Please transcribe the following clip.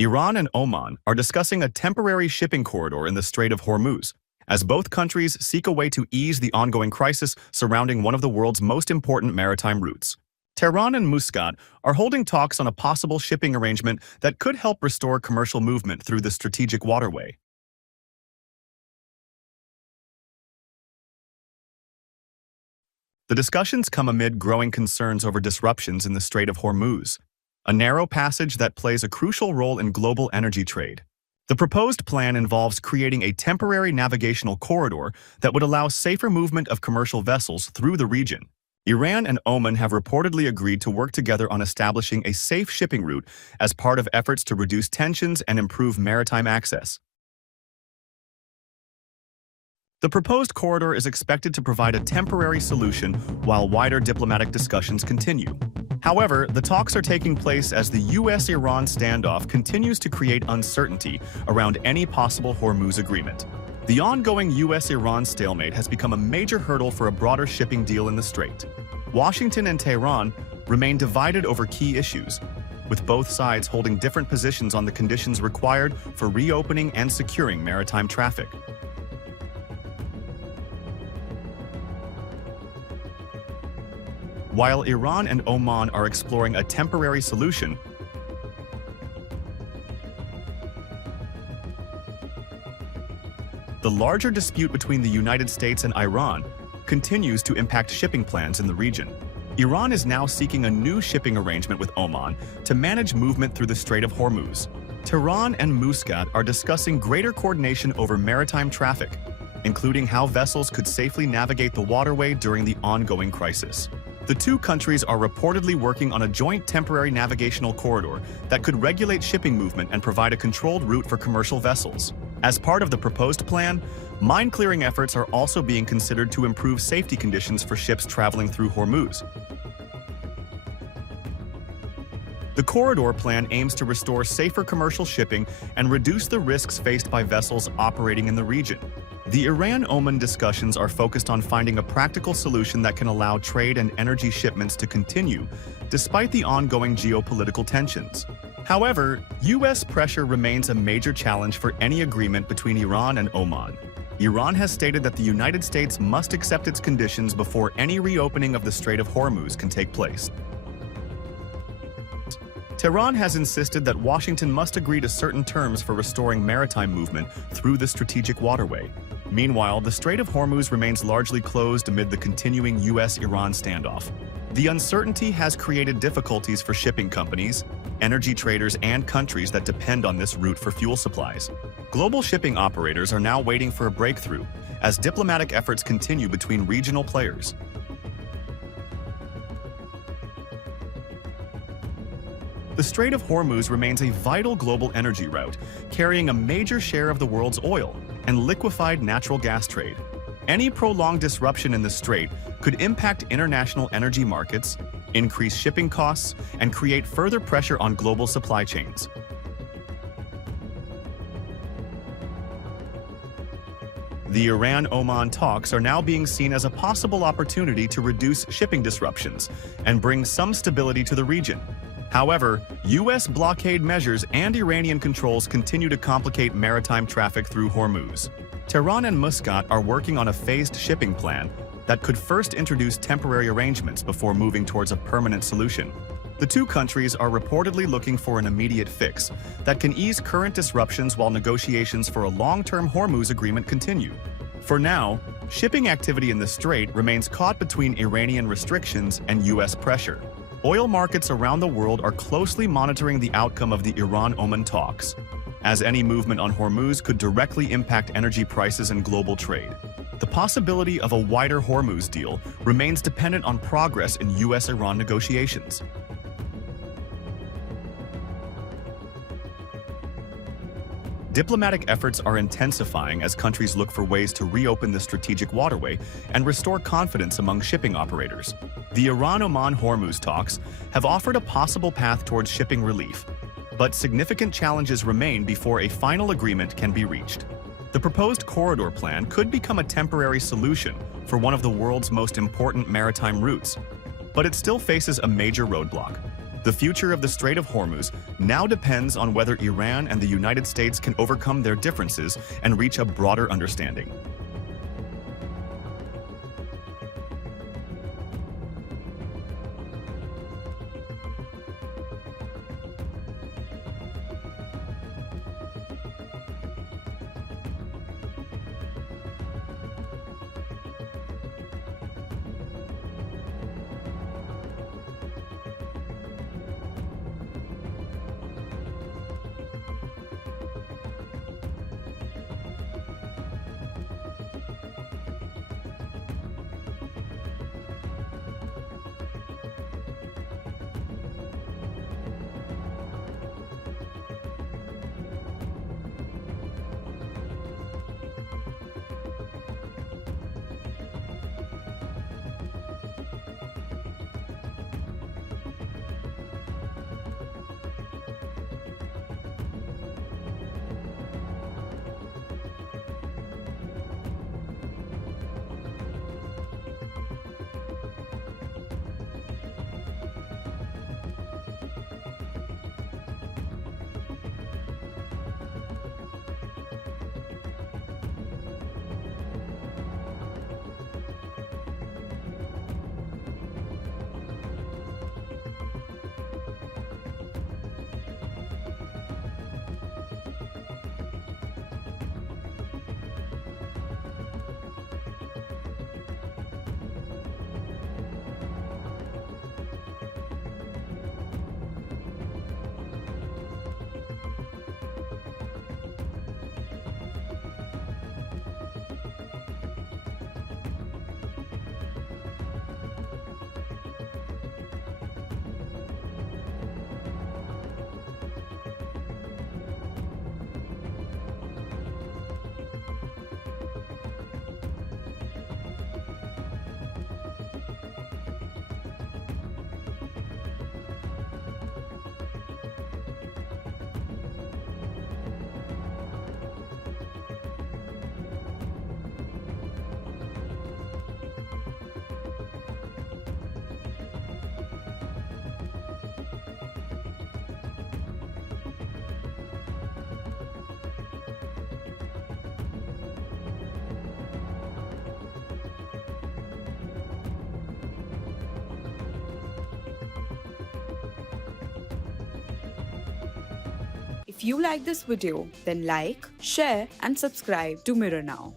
Iran and Oman are discussing a temporary shipping corridor in the Strait of Hormuz, as both countries seek a way to ease the ongoing crisis surrounding one of the world's most important maritime routes. Tehran and Muscat are holding talks on a possible shipping arrangement that could help restore commercial movement through the strategic waterway. The discussions come amid growing concerns over disruptions in the Strait of Hormuz, a narrow passage that plays a crucial role in global energy trade. The proposed plan involves creating a temporary navigational corridor that would allow safer movement of commercial vessels through the region. Iran and Oman have reportedly agreed to work together on establishing a safe shipping route as part of efforts to reduce tensions and improve maritime access. The proposed corridor is expected to provide a temporary solution while wider diplomatic discussions continue. However, the talks are taking place as the US-Iran standoff continues to create uncertainty around any possible Hormuz agreement. The ongoing US-Iran stalemate has become a major hurdle for a broader shipping deal in the strait. Washington and Tehran remain divided over key issues, with both sides holding different positions on the conditions required for reopening and securing maritime traffic. While Iran and Oman are exploring a temporary solution, the larger dispute between the United States and Iran continues to impact shipping plans in the region. Iran is now seeking a new shipping arrangement with Oman to manage movement through the Strait of Hormuz. Tehran and Muscat are discussing greater coordination over maritime traffic, including how vessels could safely navigate the waterway during the ongoing crisis. The two countries are reportedly working on a joint temporary navigational corridor that could regulate shipping movement and provide a controlled route for commercial vessels. As part of the proposed plan, mine-clearing efforts are also being considered to improve safety conditions for ships traveling through Hormuz. The corridor plan aims to restore safer commercial shipping and reduce the risks faced by vessels operating in the region. The Iran-Oman discussions are focused on finding a practical solution that can allow trade and energy shipments to continue, despite the ongoing geopolitical tensions. However, U.S. pressure remains a major challenge for any agreement between Iran and Oman. Iran has stated that the United States must accept its conditions before any reopening of the Strait of Hormuz can take place. Tehran has insisted that Washington must agree to certain terms for restoring maritime movement through the strategic waterway. Meanwhile, the Strait of Hormuz remains largely closed amid the continuing US-Iran standoff. The uncertainty has created difficulties for shipping companies, energy traders, and countries that depend on this route for fuel supplies. Global shipping operators are now waiting for a breakthrough as diplomatic efforts continue between regional players. The Strait of Hormuz remains a vital global energy route, carrying a major share of the world's oil and liquefied natural gas trade. Any prolonged disruption in the strait could impact international energy markets, increase shipping costs, and create further pressure on global supply chains. The Iran-Oman talks are now being seen as a possible opportunity to reduce shipping disruptions and bring some stability to the region. However, U.S. blockade measures and Iranian controls continue to complicate maritime traffic through Hormuz. Tehran and Muscat are working on a phased shipping plan that could first introduce temporary arrangements before moving towards a permanent solution. The two countries are reportedly looking for an immediate fix that can ease current disruptions while negotiations for a long-term Hormuz agreement continue. For now, shipping activity in the strait remains caught between Iranian restrictions and U.S. pressure. Oil markets around the world are closely monitoring the outcome of the Iran-Oman talks, as any movement on Hormuz could directly impact energy prices and global trade. The possibility of a wider Hormuz deal remains dependent on progress in US-Iran negotiations. Diplomatic efforts are intensifying as countries look for ways to reopen the strategic waterway and restore confidence among shipping operators. The Iran-Oman Hormuz talks have offered a possible path towards shipping relief, but significant challenges remain before a final agreement can be reached. The proposed corridor plan could become a temporary solution for one of the world's most important maritime routes, but it still faces a major roadblock: the The future of the Strait of Hormuz now depends on whether Iran and the United States can overcome their differences and reach a broader understanding. If you like this video, then like, share and subscribe to Mirror Now.